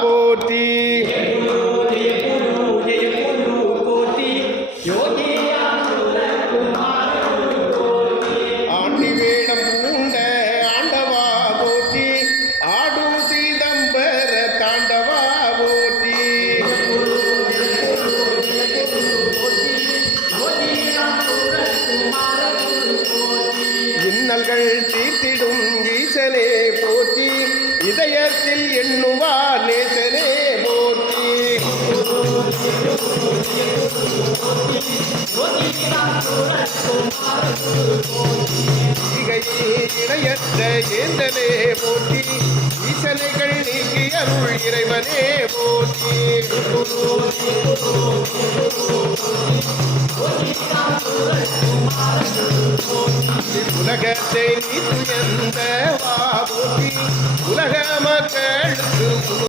போற்றி ஆண்டி வேடம் பூண்ட ஆண்டவா போற்றி ஆடும் சீதம்பர தாண்டவா போற்றி இன்னல்கள் தீர்த்திடும் ஈசனே போற்றி இதயத்தில் எண்ணுவா நேசனே போற்றி இணையற்ற ஏந்தனே போற்றி ஈசனைகள் நீக்கி அருள் இறைவனே போற்றி உலகத்தை நீ துயர்ந்த வா போற்றி உலக மக்களுக்கு